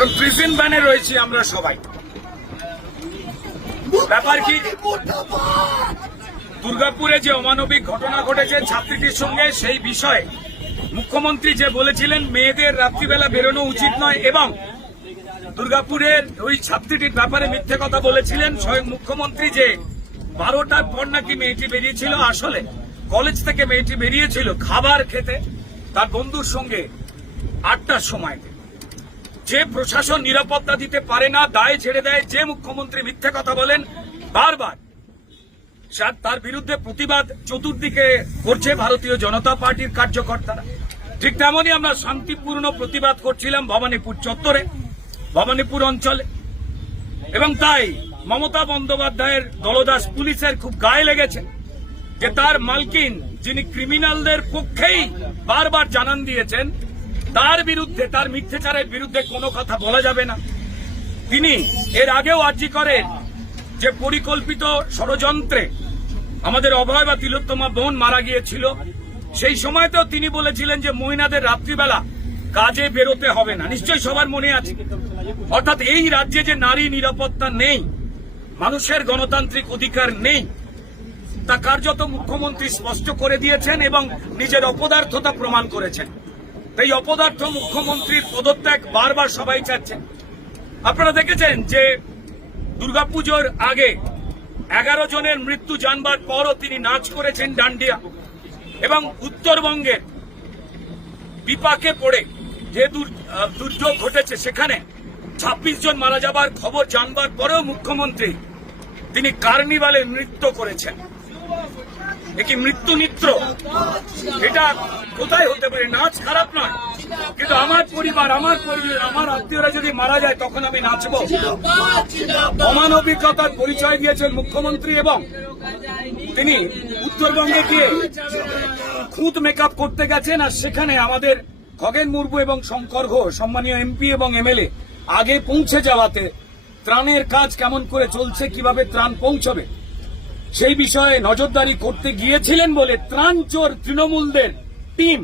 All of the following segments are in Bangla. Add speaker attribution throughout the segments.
Speaker 1: এখন প্রিজন ব্যানে রয়েছি আমরা সবাই। ব্যাপার কি? দুর্গাপুরে যে অমানবিক ঘটনা ঘটেছে, ছাত্রীটির সঙ্গে সেই বিষয়ে মুখ্যমন্ত্রী যে বলেছিলেন, মেয়েদের রাত্রিবেলা বেরোনো উচিত নয় এবং দুর্গাপুরের ওই ছাত্রীটির ব্যাপারে মিথ্যে কথা বলেছিলেন। স্বয়ং মুখ্যমন্ত্রী যে বারোটার পর নাকি মেয়েটি বেরিয়েছিল, আসলে কলেজ থেকে মেয়েটি বেরিয়েছিল খাবার খেতে, তার বন্ধুর সঙ্গে আটটার সময়। যে প্রশাসন নিরাপত্তা দিতে পারে না, দায় ছেড়ে দেয়, যে মুখ্যমন্ত্রী মিথ্যে কথা বলেন, বারবার। তার বিরুদ্ধে প্রতিবাদ চতুর্দিকে করছে ভারতীয় জনতা পার্টির কার্যকর্তারা। ঠিক তেমনই আমরা শান্তিপূর্ণ প্রতিবাদ করছিলাম ভবানীপুর চত্বরে, ভবানীপুর অঞ্চলে। এবং তাই মমতা বন্দ্যোপাধ্যায়ের দলদাস পুলিশের খুব গায়ে লেগেছে যে তার মালকিন, যিনি ক্রিমিনালদের পক্ষেই বারবার জানান দিয়েছেন তার বিরুদ্ধে, তার মিথ্যাচারের বিরুদ্ধে কোনো কথা বলা যাবে না। তিনি এর আগেও আর্জি করেন যে পরিকল্পিত ষড়যন্ত্রে আমাদের অভয় বা তিলোত্তমা বোন মারা গিয়েছিল। সেই সময়তেও তিনি বলেছিলেন যে মহিলাদের রাত্রিবেলা কাজে বেরোতে হবে না। নিশ্চয়ই সবার মনে আছে। অর্থাৎ এই রাজ্যে যে নারী নিরাপত্তা নেই, মানুষের গণতান্ত্রিক অধিকার নেই, তা কার্যত মুখ্যমন্ত্রী স্পষ্ট করে দিয়েছেন এবং নিজের অপদার্থতা প্রমাণ করেছেন। এই অপদার্থ মুখ্যমন্ত্রীর পদত্যাগ বারবার সবাই চাচ্ছেন আপনারা দেখেছেন যে দুর্গাপুজোর আগে এগারো জনের মৃত্যু জানবার পরও তিনি নাচ করেছেন ডান্ডিয়া এবং উত্তরবঙ্গের বিপাকে পড়ে যে দুর্যোগ ঘটেছে সেখানে ছাব্বিশ জন মারা যাবার খবর জানবার পরেও মুখ্যমন্ত্রী তিনি কার্নিভালে নৃত্য করেছেন। এ কি মৃত্যু নৃত্য এটা কোথায় হতে পারে? নাচ খারাপ নয়। কিন্তু আমার পরিবার আমার পরিবার, আমার আত্মীয়রা যদি মারা যায়, তখন আমি নাচবো। অমানবিকতার পরিচয় দিয়েছেন মুখ্যমন্ত্রী এবং তিনি উত্তরবঙ্গে গিয়ে খুদ মেকআপ করতে গেছেন আর সেখানে আমাদের খগেন মুর্মু এবং শঙ্কর ঘোষ, সম্মানীয় এমপি এবং এমএলএ, আগে পৌঁছে যাওয়াতে ত্রাণের কাজ কেমন করে চলছে, কীভাবে ত্রাণ পৌঁছবে সেই বিষয়ে নজরদারি করতে গিয়েছিলেন বলে ত্রাণ চোর তৃণমূলদের টিম,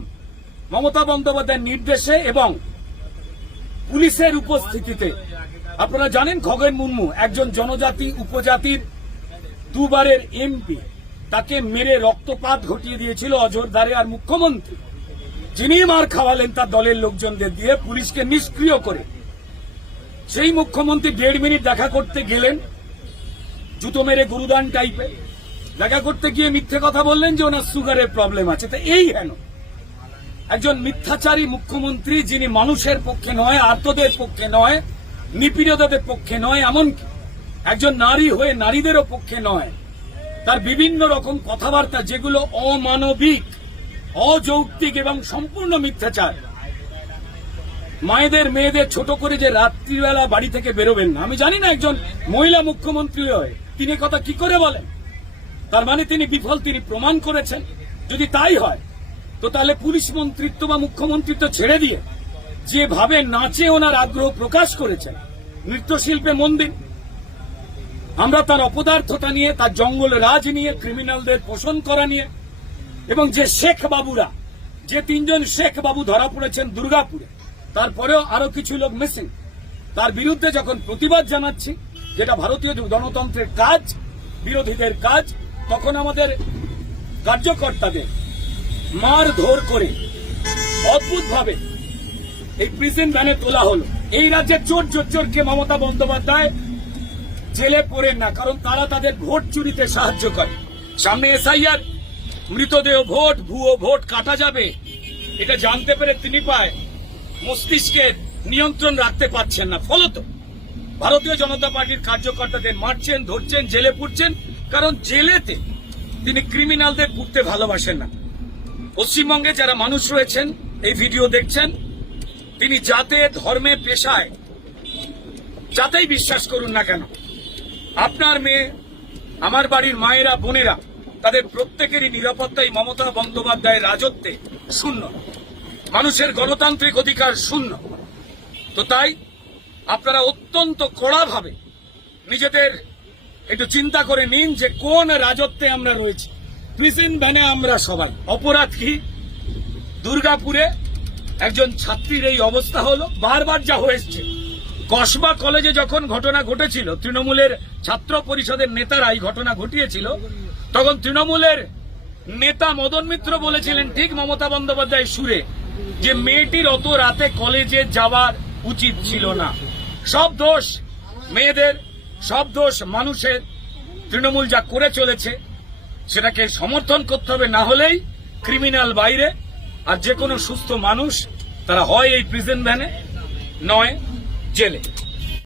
Speaker 1: মমতা বন্দ্যোপাধ্যায়ের নির্দেশে এবং পুলিশের উপস্থিতিতে। আপনারা জানেন খগেন মুর্মু একজন জনজাতি উপজাতির দুবারের এমপি। তাকে মেরে রক্তপাত ঘটিয়ে দিয়েছিল অযোধ্যারে আর মুখ্যমন্ত্রী। যিনি মার খাওয়ালেন তার দলের লোকজনদের দিয়ে পুলিশকে নিষ্ক্রিয় করে। সেই মুখ্যমন্ত্রী দেড় মিনিট দেখা করতে গেলেন। জুতো মেরে গুরুদান টাইপের দেখা করতে গিয়ে মিথ্যে কথা বললেন যে ওনার সুগারের প্রবলেম আছে। তা এই হেন। একজন মিথ্যাচারী মুখ্যমন্ত্রী যিনি মানুষের পক্ষে নয়, আর্তদের পক্ষে নয়, নিপীড়িতদের পক্ষে নয়, এমনকি একজন নারী হয়ে নারীদেরও পক্ষে নয়, তার বিভিন্ন রকম কথাবার্তা যেগুলো অমানবিক, অযৌক্তিক এবং সম্পূর্ণ মিথ্যাচার। মায়েদের মেয়েদের ছোট করে যে রাত্রিবেলা বাড়ি থেকে বেরোবেন না। আমি জানি না একজন মহিলা মুখ্যমন্ত্রী হয়ে। তিনি কথা কি করে বলেন? তার মানে তিনি বিফল, তিনি প্রমাণ করেছেন। যদি তাই হয়, তো তাহলে পুলিশ মন্ত্রিত্ব বা মুখ্যমন্ত্রিত্ব ছেড়ে দিয়ে যেভাবে নাচে ওনার আগ্রহ প্রকাশ করেছেন, নৃত্যশিল্পে মন দিন। আমরা তার অপদার্থতা নিয়ে, তার জঙ্গল রাজ নিয়ে ক্রিমিনালদের পোষণ করা নিয়ে, এবং যে শেখ বাবুরা, যে তিনজন শেখ বাবু ধরা পড়েছেন দুর্গাপুরে, তারপরেও আরও কিছু লোক মিসিং তার বিরুদ্ধে যখন প্রতিবাদ জানাচ্ছি যেটা ভারতীয় গণতন্ত্রের কাজ, বিরোধীদের কাজ, তখন আমাদের কার্যকর্তাদের মার ধর করে অদ্ভুতভাবে এই প্রিজন ভ্যানে তোলা হলো। এই রাজ্যে রাজ্যের চোর চোরকে মমতা বন্দ্যোপাধ্যায় জেলে পড়েন না, কারণ তারা তাদের ভোট চুরিতে সাহায্য করে। সামনে এসআইআর মৃতদেহ ভোট, ভুয়ো ভোট, কাটা যাবে। এটা জানতে পেরে তিনি পায়, মস্তিষ্কের নিয়ন্ত্রণ রাখতে পারছেন না। ফলত ভারতীয় জনতা পার্টির কার্যকর্তাদের মারছেন, ধরছেন, জেলে পুড়ছেন কারণ জেলেতে তিনি ক্রিমিনালদের পুড়তে ভালোবাসেন না। পশ্চিমবঙ্গে যারা মানুষ রয়েছেন, এই ভিডিও দেখছেন, তিনি জাতে ধর্মে পেশায়, যাতেই বিশ্বাস করুন না কেন, আপনার মেয়ে, আমার বাড়ির মায়েরা, বোনেরা, তাদের প্রত্যেকেরই নিরাপত্তাই মমতা বন্দ্যোপাধ্যায়ের রাজত্বে শূন্য। মানুষের গণতান্ত্রিক অধিকার শূন্য। তো তাই আপনারা অত্যন্ত কড়াভাবে নিজেদের একটু চিন্তা করে নিন যে কোন রাজত্বে আমরা রয়েছি। প্রিজন ভ্যানে আমরা সবাই। অপরাধ কি? দুর্গাপুরে একজন ছাত্রীর এই অবস্থা হলো। বারবার যা হয়েছে। কসবা কলেজে যখন ঘটনা ঘটেছিল, তৃণমূলের ছাত্র পরিষদের নেতারা এই ঘটনা ঘটিয়েছিল, তখন তৃণমূলের নেতা মদন মিত্র বলেছিলেন, ঠিক মমতা বন্দ্যোপাধ্যায় সুরে, যে মেয়েটির অত রাতে কলেজে যাওয়ার উচিত ছিল না। সব দোষ মেয়েদের, সব দোষ মানুষের। তৃণমূল যা করে চলেছে, সেটাকে সমর্থন করতে হবে, না হলেই ক্রিমিনাল বাইরে আর যে কোনো সুস্থ মানুষ, তারা হয় এই প্রিজেন্ট ভ্যানে নয়, জেলে।